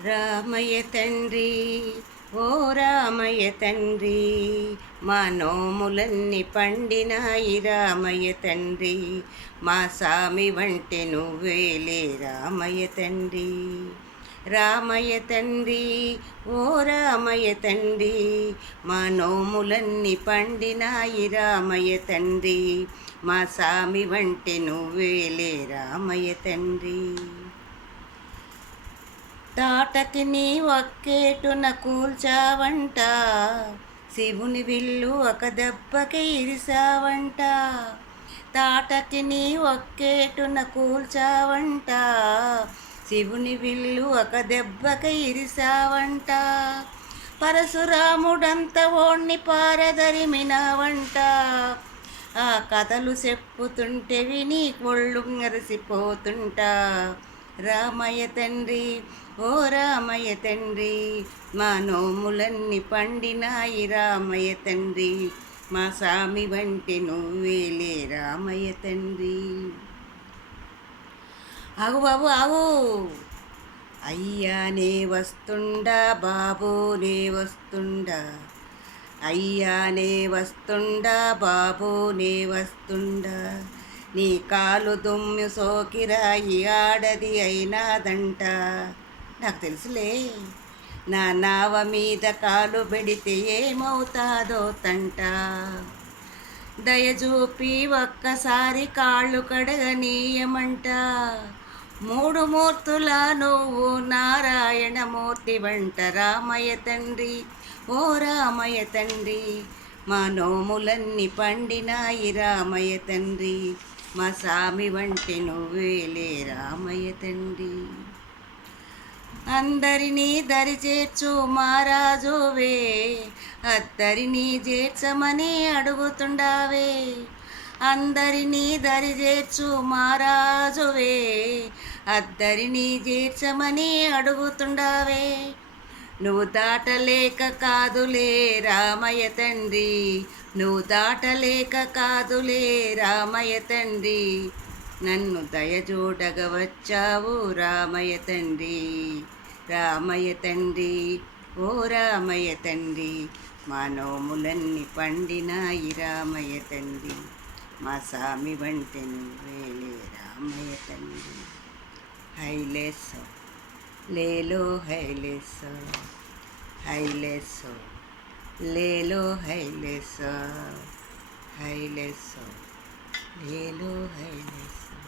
రామయ్య తండ్రి, ఓ రామయ్య తండ్రి, మా నోములన్నీ పండినాయి రామయ్య తండ్రి, మా సామి వంటి నువ్వేలే రామయ్య తండ్రి. రామయ్య తండ్రి, ఓ రామయ్య తండ్రి, మా నోములన్నీ పండినాయి రామయ్య తండ్రి, మా సామి వంటి నువ్వేలే రామయ్య తండ్రి. తాటకి నీ ఒక్కేటున కూల్చావంట, శివుని విల్లు ఒక దెబ్బకి ఇరిసావంట. తాటకి నీ ఒక్కేటున కూల్చావంట, శివుని విల్లు ఒక దెబ్బకి ఇరిసావంట. పరశురాముడంత ఓణ్ణి పారదరిమినావంట, ఆ కథలు చెప్పుతుంటే విని ఒళ్ళు మెరిసిపోతుంటా. రామయ్య తండ్రి, ఓ రామయ్య తండ్రి, మా నోములన్నీ పండినాయి రామయ్య తండ్రి, మా సామి వంటి నువ్వేలే రామయ్య తండ్రి. ఆగు బాబు ఆగు. అయ్యానే వస్తుండా బాబునే వస్తుండా, అయ్యానే వస్తుండా బాబునే వస్తుండా, నీ కాలు దుమ్ము సోకిరాయి ఆడది అయినాదంట. నాకు తెలుసులే, నా నావ మీద కాలు పెడితే ఏమవుతాదో తంట. దయచూపి ఒక్కసారి కాళ్ళు కడగనీయమంట. మూడు మూర్తుల నువ్వు నారాయణమూర్తి వంట రామయ్య తండ్రి, ఓ రామయ్య తండ్రి, మా నోములన్నీ పండినాయి రామయ్య తండ్రి, మా సామి వంటి నువ్వేలే రామయ్య తండ్రి. అందరినీ దరి చేర్చు మహారాజువే, అద్దరినీ చేర్చమని అడుగుతుండావే. అందరినీ దరి చేర్చు మహారాజువే, అద్దరినీ చేర్చమని అడుగుతుండావే. నువ్వు దాటలేక కాదులే రామయ్య తండ్రి, నువ్వు దాటలేక కాదులే రామయ్య తండ్రి, నన్ను దయచూడగ వచ్చావు రామయ్య తండ్రి. రామయ్య తండ్రి, ఓ రామయ్య తండ్రి, మా నోములన్నీ పండినాయి రామయ్య తండ్రి, మా సామి వంటి నువ్వేలే రామయ్య తండ్రి. హైలేసో లేలో హైలేసో, హైలేసో లేలో హైలేసో, హైలేసో లేలో హైలేసో.